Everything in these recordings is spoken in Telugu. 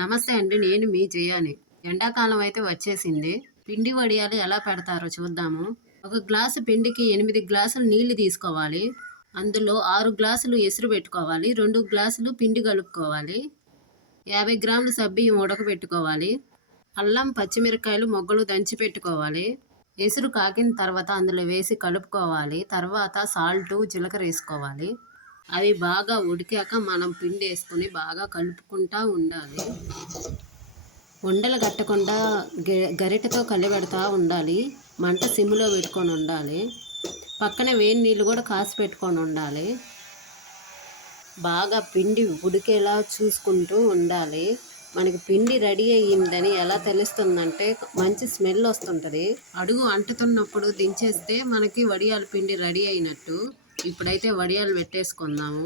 నమస్తే అండి. నేను మీ జయాని. ఎండాకాలం అయితే వచ్చేసింది. పిండి వడియాలు ఎలా పెడతారో చూద్దాము. ఒక గ్లాసు పిండికి 8 గ్లాసులు నీళ్లు తీసుకోవాలి. అందులో 6 గ్లాసులు ఎసురు పెట్టుకోవాలి. 2 గ్లాసులు పిండి కలుపుకోవాలి. 50 గ్రాములు సబ్బియ్యం ఉడకబెట్టుకోవాలి. అల్లం, పచ్చిమిరకాయలు మొగ్గలు దంచి పెట్టుకోవాలి. ఎసురు కాగిన తర్వాత అందులో వేసి కలుపుకోవాలి. తర్వాత సాల్టు, జీలకర్ర వేసుకోవాలి. అవి బాగా ఉడికాక మనం పిండి వేసుకొని బాగా కలుపుకుంటూ ఉండాలి. ఉండలు కట్టకుండా గరిటెతో కలిపెడతా ఉండాలి. మంట సిమ్లో పెట్టుకొని ఉండాలి. పక్కన వేడి నీళ్ళు కూడా కాసి పెట్టుకొని ఉండాలి. బాగా పిండి ఉడికేలా చూసుకుంటూ ఉండాలి. మనకి పిండి రెడీ అయ్యిందని ఎలా తెలుస్తుందంటే మంచి స్మెల్ వస్తుంటుంది. అడుగు అంటుతున్నప్పుడు దించేస్తే మనకి వడియాల పిండి రెడీ అయినట్టు. ఇప్పుడైతే వడియాలు పెట్టేసుకుందాము.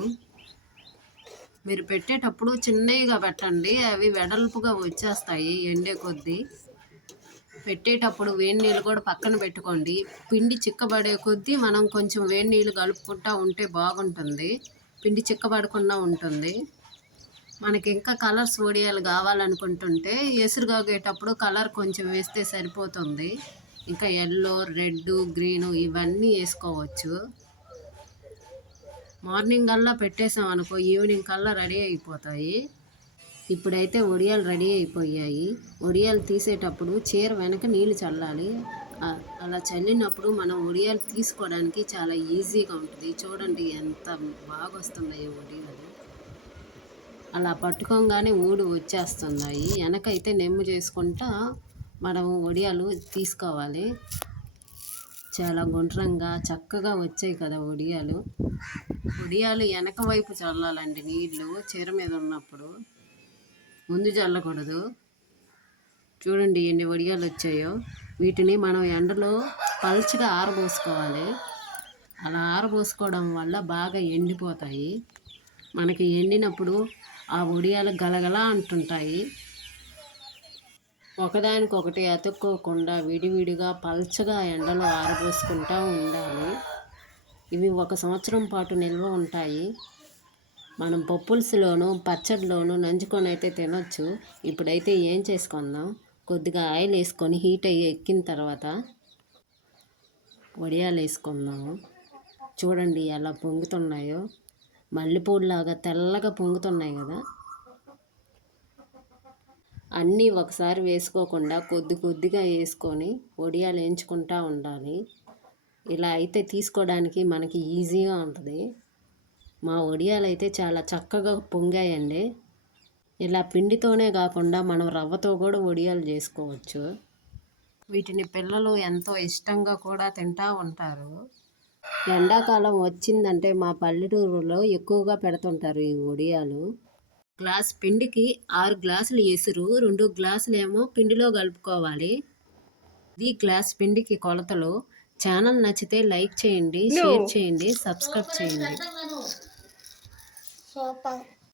మీరు పెట్టేటప్పుడు చిన్నగా పెట్టండి, అవి వెడల్పుగా వచ్చేస్తాయి ఎండే కొద్దీ. పెట్టేటప్పుడు వేడి నీళ్ళు కూడా పక్కన పెట్టుకోండి. పిండి చిక్కబడే కొద్దీ మనం కొంచెం వేడి నీళ్ళు కలుపుకుంటూ ఉంటే బాగుంటుంది. పిండి చిక్కబడకుండా ఉంటుంది. మనకి ఇంకా కలర్స్ వడియాలు కావాలనుకుంటుంటే ఎసురు కాగేటప్పుడు కలర్ కొంచెం వేస్తే సరిపోతుంది. ఇంకా ఎల్లో, రెడ్, గ్రీను ఇవన్నీ వేసుకోవచ్చు. మార్నింగ్ కల్లా పెట్టేసాం అనుకో ఈవినింగ్ కల్లా రెడీ అయిపోతాయి. ఇప్పుడైతే వడియాలు రెడీ అయిపోయాయి. వడియాలు తీసేటప్పుడు చీర వెనక నీళ్ళు చల్లాలి. అలా చల్లినప్పుడు మనం వడియాలు తీసుకోవడానికి చాలా ఈజీగా ఉంటుంది. చూడండి ఎంత బాగా వస్తున్నాయి వడియాలు. అలా పట్టుకోగానే ఊడి వచ్చేస్తున్నాయి. వెనకైతే నెమ్ము చేసుకుంటా మనం వడియాలు తీసుకోవాలి. చాలా గుండ్రంగా చక్కగా వచ్చాయి కదా వడియాలు. వడియాలు వెనక వైపు చల్లాలండి నీళ్ళు చీర మీద ఉన్నప్పుడు, ముందు చల్లకూడదు. చూడండి ఎన్ని వడియాలు వచ్చాయో. వీటిని మనం ఎండలో పల్చగా ఆరబోసుకోవాలి. అలా ఆరబోసుకోవడం వల్ల బాగా ఎండిపోతాయి. మనకి ఎండినప్పుడు ఆ వడియాలు గలగలా అంటుంటాయి. ఒకదానికొకటి అతుక్కోకుండా విడివిడిగా పల్చగా ఎండలో ఆరబోసుకుంటూ ఉండాలి. ఇవి 1 సంవత్సరం పాటు నిల్వ ఉంటాయి. మనం పప్పుల్స్లోనూ పచ్చడిలోనూ నంచుకొని అయితే తినొచ్చు. ఇప్పుడైతే ఏం చేసుకుందాం, కొద్దిగా ఆయిల్ వేసుకొని హీట్ అయ్యి ఎక్కిన తర్వాత వడియాలు వేసుకుందాము. చూడండి ఎలా పొంగుతున్నాయో, మల్లెపూలాగా తెల్లగా పొంగుతున్నాయి కదా. అన్నీ ఒకసారి వేసుకోకుండా కొద్దిగా వేసుకొని వడియాలు వేయించుకుంటూ ఉండాలి. ఇలా అయితే తీసుకోవడానికి మనకి ఈజీగా ఉంటుంది. మా వడియాలు అయితే చాలా చక్కగా పొంగాయండి. ఇలా పిండితోనే కాకుండా మనం రవ్వతో కూడా వడియాలు చేసుకోవచ్చు. వీటిని పిల్లలు ఎంతో ఇష్టంగా కూడా తింటూ ఉంటారు. ఎండాకాలం వచ్చిందంటే మా పల్లెటూరులో ఎక్కువగా పెడుతుంటారు ఈ వడియాలు. గ్లాస్ పిండికి 6 గ్లాసులు ఎసురు, 2 గ్లాసులేమో పిండిలో కలుపుకోవాలి. ఇది గ్లాస్ పిండికి కొలతలు. ఛానల్ నచ్చితే లైక్ చేయండి, షేర్ చేయండి, సబ్స్క్రైబ్ చేయండి.